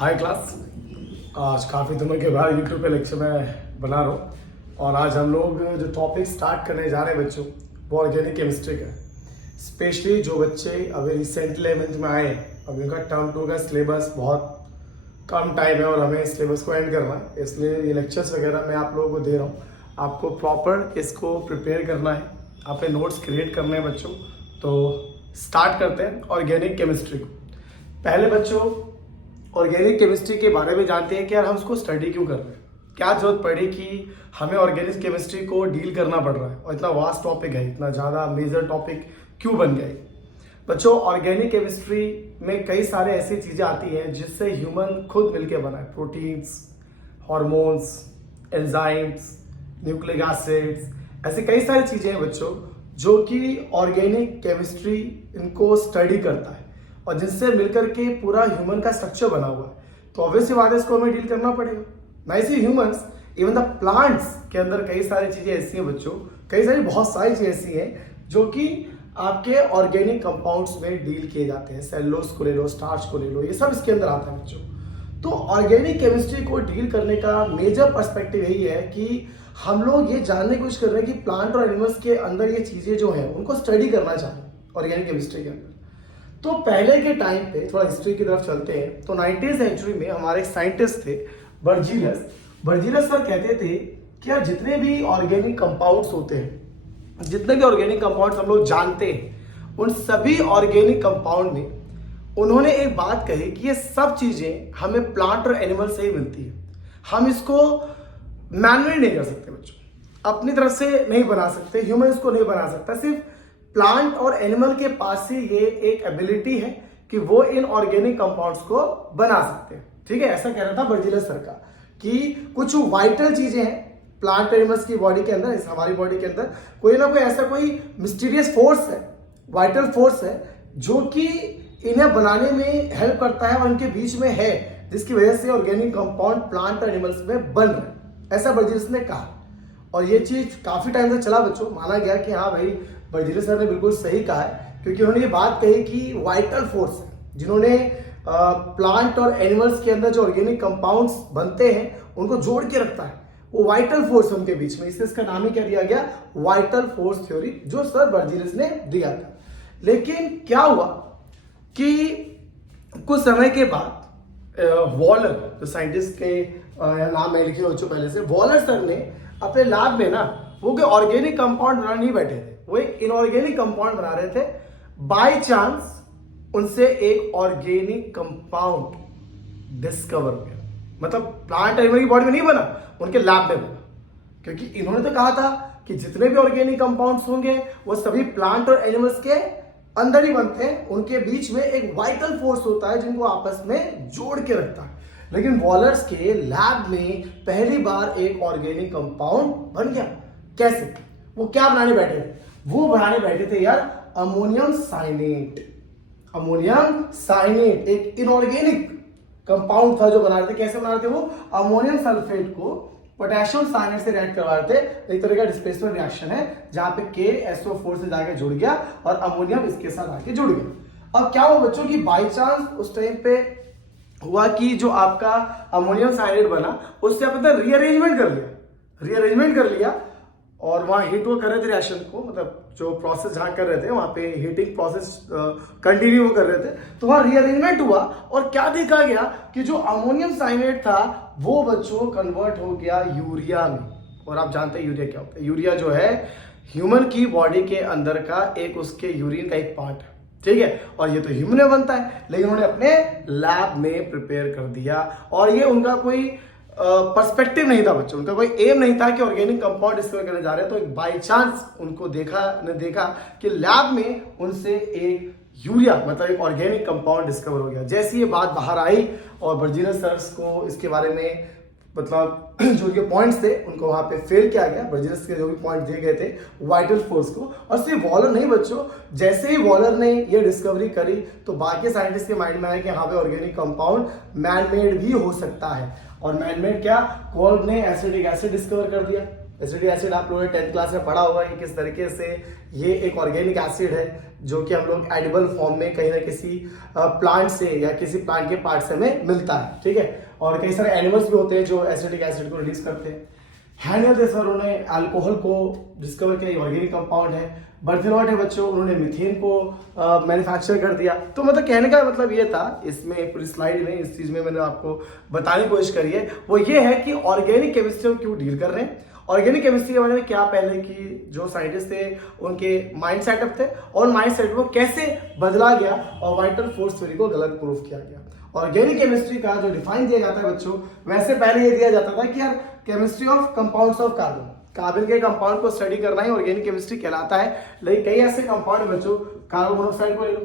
हाय class. आज काफ़ी दिनों के बाद यूट्यूब पे लेक्चर मैं बना रहा हूँ और आज हम लोग जो टॉपिक स्टार्ट करने जा रहे हैं बच्चों वो ऑर्गेनिक केमिस्ट्री का है। स्पेशली जो बच्चे अभी रिसेंटली 11th में आए हैं, अभी उनका टर्म 2 का सिलेबस बहुत कम टाइम है और हमें सिलेबस को एंड करना है, इसलिए ये लेक्चर्स वगैरह मैं आप लोगों को दे रहा हूँ। आपको प्रॉपर इसको प्रिपेयर करना है, अपने नोट्स क्रिएट करने हैं बच्चों। तो स्टार्ट करते हैं ऑर्गेनिक केमिस्ट्री को। पहले बच्चों ऑर्गेनिक केमिस्ट्री के बारे में जानते हैं कि यार हम उसको स्टडी क्यों कर रहे हैं, क्या जरूरत पड़ी कि हमें ऑर्गेनिक केमिस्ट्री को डील करना पड़ रहा है और इतना वास्ट टॉपिक है, इतना ज़्यादा मेजर टॉपिक क्यों बन गया है। बच्चों ऑर्गेनिक केमिस्ट्री में कई सारे ऐसी चीज़ें आती हैं जिससे ह्यूमन खुद मिलके बना है। Proteins, hormones, enzymes, nucleic acids, ऐसी कई सारी चीज़ें हैं बच्चों जो कि ऑर्गेनिक केमिस्ट्री इनको स्टडी करता है और जिनसे मिलकर के पूरा ह्यूमन का स्ट्रक्चर बना हुआ है। तो ऑब्वियसली बात है, इसको हमें डील करना पड़ेगा। ना ही ह्यूमंस, इवन द प्लांट्स के अंदर कई सारी चीजें ऐसी हैं बच्चों, बहुत सारी चीजें ऐसी हैं जो कि आपके ऑर्गेनिक कंपाउंड्स में डील किए जाते हैं। सेलुलोज को ले लो, स्टार्च को ले लो, ये सब इसके अंदर आता है बच्चों। तो ऑर्गेनिक केमिस्ट्री को डील करने का मेजर पर्सपेक्टिव यही है कि हम लोग ये जानने की कोशिश कर रहे हैं कि प्लांट और एनिमल्स के अंदर ये चीजें जो हैं उनको स्टडी करना चाहिए ऑर्गेनिक केमिस्ट्री के अंदर। तो पहले के टाइम पे थोड़ा हिस्ट्री की तरफ चलते हैं। तो 19th सेंचुरी में हमारे एक साइंटिस्ट थे बर्जीलस सर कहते थे कि यार जितने भी ऑर्गेनिक कंपाउंड्स होते हैं, जितने भी ऑर्गेनिक कंपाउंड्स हम लोग जानते हैं, उन सभी ऑर्गेनिक कंपाउंड में उन्होंने एक बात कही कि ये सब चीजें हमें प्लांट और एनिमल से ही मिलती है। हम इसको मैनुअली नहीं कर सकते बच्चों, अपनी तरफ से नहीं बना सकते, ह्यूमन इसको नहीं बना सकता। सिर्फ प्लांट और एनिमल के पास ही ये एक एबिलिटी है कि वो इन ऑर्गेनिक कंपाउंड्स को बना सकते हैं। ठीक है, ऐसा कह रहा था बर्जीलस सर का कि कुछ वाइटल चीजें हैं प्लांट एनिमल्स की बॉडी के अंदर, हमारी बॉडी के अंदर कोई ना कोई ऐसा कोई मिस्टीरियस फोर्स है, वाइटल फोर्स है जो कि इन्हें बनाने में हेल्प करता है और इनके बीच में है, जिसकी वजह से ऑर्गेनिक कंपाउंड प्लांट और एनिमल्स में बन रहे हैं। ऐसा बर्जीलस ने कहा और ये चीज काफी टाइम तक चला बच्चों। माना गया कि हाँ भाई बर्जीलस सर ने बिल्कुल सही कहा है, क्योंकि उन्होंने ये बात कही कि वाइटल फोर्स है जिन्होंने प्लांट और एनिमल्स के अंदर जो ऑर्गेनिक कंपाउंड्स बनते हैं उनको जोड़ के रखता है, वो वाइटल फोर्स उनके बीच में, इसलिए इसका नाम ही क्या दिया गया, वाइटल फोर्स थ्योरी, जो सर बर्जीलस ने दिया था। लेकिन क्या हुआ कि कुछ समय के बाद वॉलर, जो साइंटिस्ट के नाम में लिखे हो चुके पहले से, वॉलर सर ने अपने लैब में ना वो कोई ऑर्गेनिक कंपाउंड बनाने नहीं बैठे थे, वो एक इनऑर्गेनिक कंपाउंड बना रहे थे। बाय चांस उनसे एक ऑर्गेनिक कंपाउंड डिस्कवर हो गया, मतलब प्लांट एनिमल की बॉडी में नहीं बना, उनके लैब में बना। क्योंकि इन्होंने तो कहा था कि जितने भी ऑर्गेनिक कंपाउंड्स होंगे वो सभी प्लांट और एनिमल्स के अंदर ही बनते हैं, उनके बीच में एक वाइटल फोर्स होता है जिनको आपस में जोड़ के रखता है। लेकिन वॉलर्स के लैब में पहली बार एक ऑर्गेनिक कंपाउंड बन गया। कैसे? वो क्या बनाने बैठे थे? वो बनाने बैठे थे यार अमोनियम साइनेट। अमोनियम साइनेट एक इनऑर्गेनिक कंपाउंड था जो बना रहे थे। कैसे बना रहे थे? वो अमोनियम सल्फेट को पोटेशियम साइनेट से रिएक्ट करवा रहे थे। एक तरह का डिस्प्लेसमेंट रिएक्शन है जहां पे KSO4 से जाके जुड़ गया और अमोनियम इसके साथ आके जुड़ गया। अब क्या हुआ बच्चों की बाई चांस उस टाइम पे हुआ कि जो आपका अमोनियम साइनेट बना उससे आप रीअरेंजमेंट कर लिया और वहां हीट वो कर रहे थे रिएक्शन को, मतलब जो प्रोसेस जहां कर रहे थे वहां पे हीटिंग प्रोसेस कंटिन्यू कर रहे थे, तो वहां रीअरेंजमेंट हुआ और क्या देखा गया कि जो अमोनियम साइनेट था वो बच्चों कन्वर्ट हो गया यूरिया में। और आप जानते हैं यूरिया क्या होता है। यूरिया जो है ह्यूमन की बॉडी के अंदर का एक उसके यूरिन का एक पार्ट है, ठीक है, और ये तो ह्यूमन में बनता है, लेकिन उन्होंने अपने लैब में प्रिपेयर कर दिया। और ये उनका कोई पर्सपेक्टिव नहीं था बच्चों, उनका कोई एम नहीं था कि ऑर्गेनिक कंपाउंड डिस्कवर करने जा रहे हैं। तो एक बाय चांस उनको देखा कि लैब में उनसे एक यूरिया मतलब एक ऑर्गेनिक कंपाउंड डिस्कवर हो गया। जैसे ये बात बाहर आई और बर्जीलस सर को इसके बारे में मतलब जो उनके पॉइंट्स थे उनको वहां पे फेल किया गया। बर्जीलस के जो भी पॉइंट दिए गए थे वाइटल फोर्स को, और सिर्फ वॉलर नहीं बच्चों, जैसे ही वॉलर ने ये डिस्कवरी करी तो बाकी साइंटिस्ट के माइंड में आया कि हाँ पे ऑर्गेनिक कंपाउंड मैनमेड भी हो सकता है। और मैनमेड क्या, कोल्ब ने एसिटिक एसिड डिस्कवर कर दिया। एसिटिक एसिड आप लोगों ने 10th क्लास में पढ़ा होगा कि किस तरीके से ये एक ऑर्गेनिक एसिड है जो कि हम लोग एडिबल फॉर्म में कहीं ना किसी प्लांट से या किसी प्लांट के पार्ट से हमें मिलता है, ठीक है। और कई सारे एनिमल्स भी होते हैं जो एसिटिक एसिड को रिलीज करते हैं। हैनियल दे सर उन्होंने अल्कोहल को डिस्कवर किया, ऑर्गेनिक कंपाउंड है। बर्थिलॉट है बच्चों, उन्होंने मीथेन को मैन्युफैक्चर कर दिया। तो मतलब कहने का मतलब ये था, इसमें पूरी स्लाइड में इस चीज में मैंने आपको बताने की कोशिश करी है, वो ये है कि ऑर्गेनिक केमिस्ट्री क्यों डील कर रहे हैं, ऑर्गेनिक केमिस्ट्री के बारे में क्या पहले की जो साइंटिस्ट थे उनके माइंड सेटअप थे और माइंड सेटअप को कैसे बदला गया और वाइटल फोर्स थ्योरी को गलत प्रूफ किया गया। ऑर्गेनिक केमिस्ट्री का जो डिफाइन दिया जाता है बच्चों, वैसे पहले ये दिया जाता था कि यार chemistry of compounds of carbon, carbon के कंपाउंड को स्टडी करना ही ऑर्गेनिक केमिस्ट्री कहलाता है। लेकिन कई ऐसे कंपाउंड है बच्चों, कार्बन मोनोऑक्साइड को ले लो,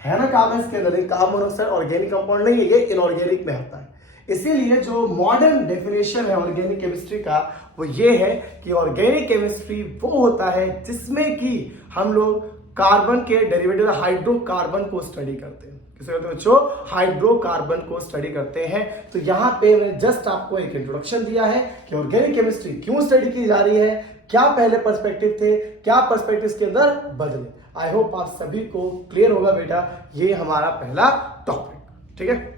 है ना कार्बन के अंदर, लेकिन कार्बन मोनोऑक्साइड ऑर्गेनिक कंपाउंड नहीं है, ये इनऑर्गेनिक में आता है। इसीलिए जो मॉडर्न डेफिनेशन है ऑर्गेनिक केमिस्ट्री का वो ये है कि ऑर्गेनिक केमिस्ट्री वो होता है जिसमें कि हम लोग कार्बन के डेरिवेटिव हाइड्रोकार्बन को स्टडी करते हैं। किसे कहते हैं बच्चों? हाइड्रोकार्बन को स्टडी करते हैं। तो यहाँ पे मैंने जस्ट आपको एक इंट्रोडक्शन दिया है कि ऑर्गेनिक केमिस्ट्री क्यों स्टडी की जा रही है, क्या पहले पर्सपेक्टिव थे, क्या पर्सपेक्टिव के अंदर बदले। आई होप आप सभी को क्लियर होगा बेटा, ये हमारा पहला टॉपिक, ठीक है।